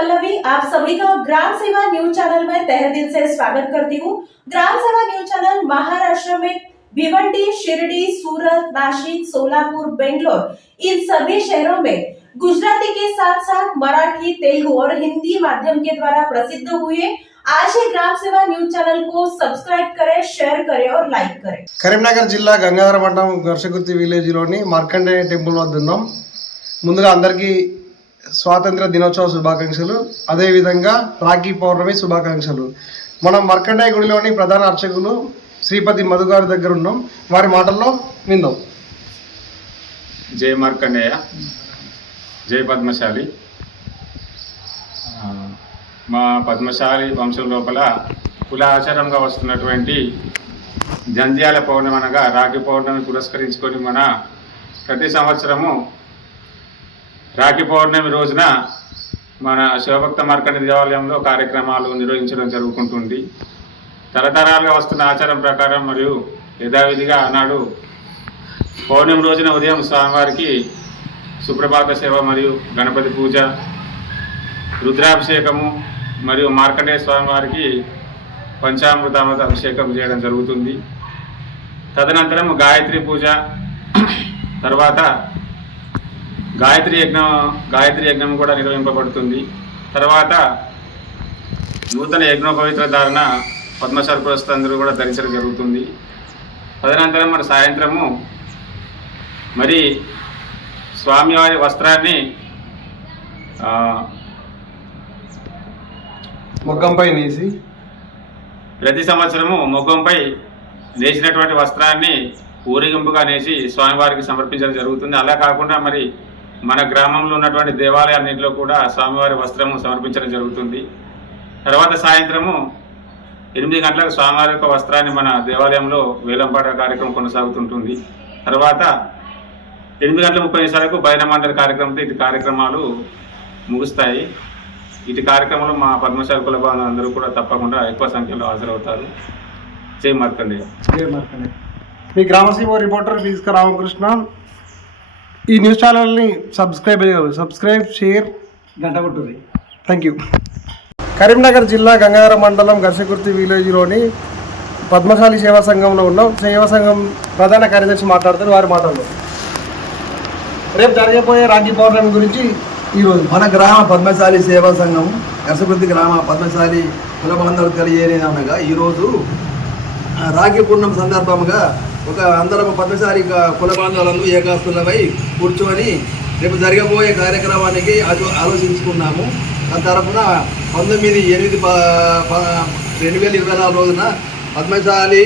पल्लवी आप सभी का ग्राम सेवा न्यूज चैनल में तहे दिल से स्वागत करती हूँ ग्राम सेवा न्यूज चैनल महाराष्ट्र में भिवंडी शिरडी सूरत नासिक सोलापुर बेंगलोर इन सभी शहरों में गुजराती के साथ साथ मराठी तेलुगु और हिंदी माध्यम के द्वारा प्रसिद्ध हुए आज ही ग्राम सेवा न्यूज चैनल को सब्सक्राइब करें शेयर करें और लाइक करें కరీంనగర్ జిల్లా గంగాధర మండలం ఘర్షగుర్తి విలేజ్లోని మార్కండేయ టెంపుల్ వద్ద ఉన్నాం ముందుగా అందరికీ స్వాతంత్ర దినోత్సవ శుభాకాంక్షలు అదేవిధంగా రాఖీ పౌర్ణమి శుభాకాంక్షలు. మనం మర్కండాయ గుడిలోని ప్రధాన అర్చకులు శ్రీపతి మధు గారి దగ్గర ఉన్నాం. వారి మాటల్లో విందాం. జయ మార్కండేయ జయ పద్మశాలి. మా పద్మశాలి వంశం లోపల కుల ఆచారంగా వస్తున్నటువంటి జంధ్యాల పౌర్ణమి అనగా రాఖీ పౌర్ణమి పురస్కరించుకొని మన ప్రతి సంవత్సరము రాఖీ పౌర్ణమి రోజున మన శివభక్త మార్కండ దేవాలయంలో కార్యక్రమాలు నిర్వహించడం జరుగుతుంటుంది. తరతరాలుగా వస్తున్న ఆచారం ప్రకారం మరియు యథావిధిగా ఆనాడు పౌర్ణమి రోజున ఉదయం స్వామివారికి సుప్రభాత సేవ మరియు గణపతి పూజ రుద్రాభిషేకము మరియు మార్కండేయ స్వామివారికి పంచామృతామృత అభిషేకం చేయడం జరుగుతుంది. తదనంతరం గాయత్రి పూజ తర్వాత గాయత్రి యజ్ఞం గాయత్రి యజ్ఞం కూడా నిర్వహింపబడుతుంది. తర్వాత నూతన యజ్ఞోపవిత్ర ధారణ పద్మశాల కూడా ధరించడం జరుగుతుంది. తదనంతరం మన సాయంత్రము మరి స్వామివారి వస్త్రాన్ని మొగ్గంపై నేసి ప్రతి సంవత్సరము మొగ్గంపై నేసినటువంటి వస్త్రాన్ని ఊరేగింపుగా నేసి స్వామివారికి సమర్పించడం జరుగుతుంది. అలా కాకుండా మరి మన గ్రామంలో ఉన్నటువంటి దేవాలయాన్నింటిలో కూడా స్వామివారి వస్త్రము సమర్పించడం జరుగుతుంది. తర్వాత సాయంత్రము ఎనిమిది గంటలకు స్వామివారి యొక్క వస్త్రాన్ని మన దేవాలయంలో వేలంపాట కార్యక్రమం కొనసాగుతుంటుంది. తర్వాత ఎనిమిది గంటల ముప్పై నిమిషాలకు బైరమండలి కార్యక్రమంతో ఇటు కార్యక్రమాలు ముగుస్తాయి. ఇటు కార్యక్రమంలో మా పద్మశాల కుల అందరూ కూడా తప్పకుండా ఎక్కువ సంఖ్యలో హాజరవుతారు. జై మార్కండేయ. జయ మార్కండేయ. మీ గ్రామసీమ రిపోర్టర్ ఫీజ్క రామకృష్ణ ఈ న్యూస్ ఛానల్ని సబ్స్క్రైబ్ సబ్స్క్రైబ్ షేర్ గంట థ్యాంక్ యూ కరీంనగర్ జిల్లా గంగాధర మండలం ఘర్షకుర్తి విలేజ్లోని పద్మశాలి సేవా సంఘంలో ఉన్న. సేవా సంఘం ప్రధాన కార్యదర్శి మాట్లాడుతారు వారి మాటల్లో. రేపు జరగబోయే రాఖీ పౌర్ణమి గురించి ఈరోజు మన గ్రామ పద్మశాలి సేవా సంఘం నర్సపతి గ్రామ పద్మశాలి కుల బాంధవులు అనగా ఈరోజు రాఖీ పూర్ణం సందర్భంగా ఒక అందరం పద్మశాలి కుల బాంధవులందు ఏకాస్తులపై కూర్చొని రేపు జరగబోయే కార్యక్రమానికి ఆలో- ఆలోచించుకున్నాము. దాని తరఫున పంతొమ్మిది ఎనిమిది రెండు వేల ఇరవై నాలుగు రోజున పద్మశాలి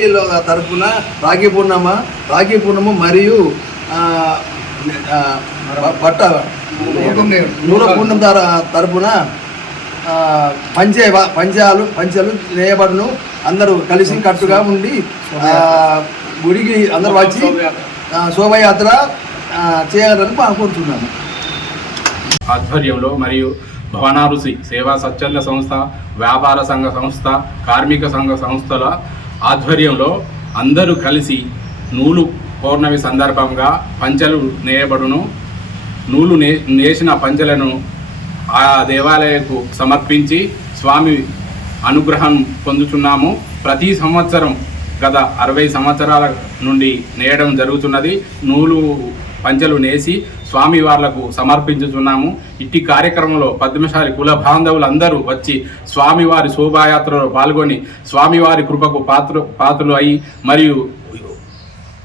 తరఫున రాఖీ పూర్ణమ రాఖీ పూర్ణము మరియు బట్ట నూల పూర్ణం తర తరపున ఆ, పంచే పంచాలు పంచాలు నేయబడును. అందరూ కలిసి కట్టుగా ఉండి గుడికి అందరూ వచ్చి శోభయాత్ర చేయాలని అనుకుంటున్నాను ఆధ్వర్యంలో మరియు భవనారుసి సేవా స్వచ్ఛంద సంస్థ వ్యాపార సంఘ సంస్థ కార్మిక సంఘ సంస్థల ఆధ్వర్యంలో అందరూ కలిసి నూలు పౌర్ణమి సందర్భంగా పంచలు నేయబడును. నూలు నే నేసిన పంచలను ఆ దేవాలయకు సమర్పించి స్వామి అనుగ్రహం పొందుతున్నాము ప్రతి సంవత్సరం గత అరవై సంవత్సరాల నుండి నేయడం జరుగుతున్నది. నూలు పంచలు నేసి స్వామి వార్లకు సమర్పించుతున్నాము ఇట్టి కార్యక్రమంలో పద్మశాలి కుల బాంధవులందరూ వచ్చి స్వామివారి శోభాయాత్రలో పాల్గొని స్వామివారి కృపకు పాత్ర పాత్రలు అయి మరియు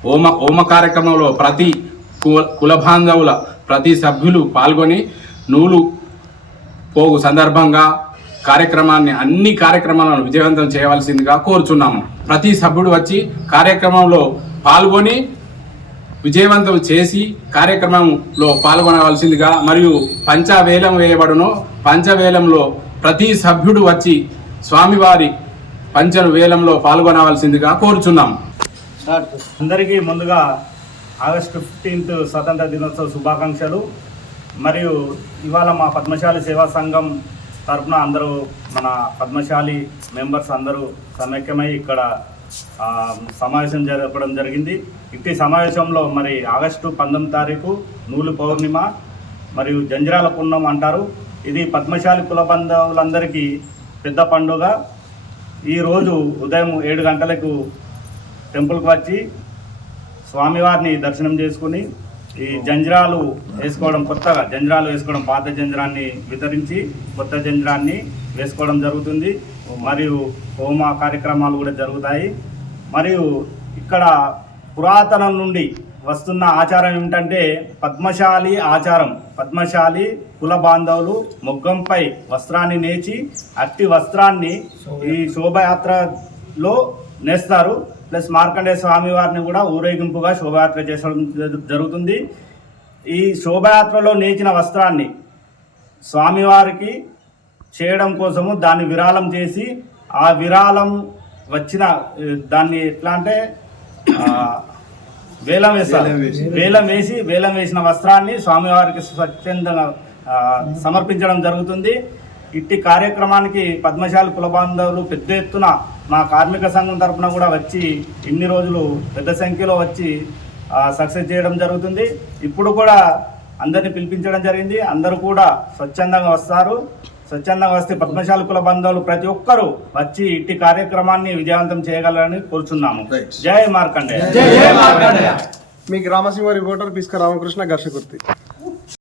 హోమ హోమ కార్యక్రమంలో ప్రతి కుల కుల బాంధవుల ప్రతి సభ్యులు పాల్గొని నూలు పోగు సందర్భంగా కార్యక్రమాన్ని అన్ని కార్యక్రమాలను విజయవంతం చేయవలసిందిగా కోరుచున్నాము. ప్రతి సభ్యుడు వచ్చి కార్యక్రమంలో పాల్గొని విజయవంతం చేసి కార్యక్రమంలో పాల్గొనవలసిందిగా మరియు పంచవేలం వేయబడును. పంచవేలంలో ప్రతి సభ్యుడు వచ్చి స్వామివారి పంచను వేలంలో పాల్గొనవలసిందిగా కోరుచున్నాము. అందరికీ ముందుగా ఆగస్టు ఫిఫ్టీన్త్ స్వతంత్ర దినోత్సవ శుభాకాంక్షలు. మరియు ఇవాళ మా పద్మశాలి సేవా సంఘం తరపున అందరూ మన పద్మశాలి మెంబర్స్ అందరూ సమైక్యమై ఇక్కడ సమావేశం జరపడం జరిగింది. ఇట్టి సమావేశంలో మరి ఆగస్టు పంతొమ్మిది తారీఖు నూలు పౌర్ణిమ మరియు జంజరాల పున్నం అంటారు. ఇది పద్మశాలి కుల బంధువులందరికీ పెద్ద పండుగ. ఈరోజు ఉదయం ఏడు గంటలకు టెంపుల్కి వచ్చి స్వామివారిని దర్శనం చేసుకుని ఈ జంజరాలు వేసుకోవడం కొత్తగా జంజరాలు వేసుకోవడం పాత జంజరాన్ని వితరించి కొత్త జంజరాన్ని వేసుకోవడం జరుగుతుంది. మరియు హోమ కార్యక్రమాలు కూడా జరుగుతాయి. మరియు ఇక్కడ పురాతనం నుండి వస్తున్న ఆచారం ఏమిటంటే పద్మశాలి ఆచారం. పద్మశాలి కుల బాంధవులు మొగ్గంపై వస్త్రాన్ని నేచి అట్టి వస్త్రాన్ని ఈ శోభయాత్రలో నేస్తారు. ప్లస్ మార్కండేయ స్వామి వారిని కూడా ఊరేగింపుగా శోభయాత్ర చేసడం జరు- జరుగుతుంది. ఈ శోభయాత్రలో నేచిన వస్త్రాన్ని స్వామివారికి చేయడం కోసము దాన్ని విరాళం చేసి ఆ విరాళం వచ్చిన దాన్ని ఎట్లా అంటే వేలం వేస్తారు వేలం వేసి. వేలం వేసి వేలం వేసిన వస్త్రాన్ని స్వామివారికి స్వచ్ఛందంగా సమర్పించడం జరుగుతుంది. ఇట్టి కార్యక్రమానికి పద్మశాలి కుల బాంధవులు పెద్ద ఎత్తున మా కార్మిక సంఘం తరపున కూడా వచ్చి ఇన్ని రోజులు పెద్ద సంఖ్యలో వచ్చి సక్సెస్ చేయడం జరుగుతుంది. ఇప్పుడు కూడా అందరిని పిలిపించడం జరిగింది. అందరూ కూడా స్వచ్ఛందంగా వస్తారు. స్వచ్ఛందంగా వస్తే పద్మశాలి కుల బంధువులు ప్రతి ఒక్కరూ వచ్చి ఇట్టి కార్యక్రమాన్ని విజయవంతం చేయగలరని కోరుచున్నాము. జై మార్కండే మీ గ్రామసీమ రిపోర్టర్ పిస్క రామకృష్ణ ఘర్షకుర్తి.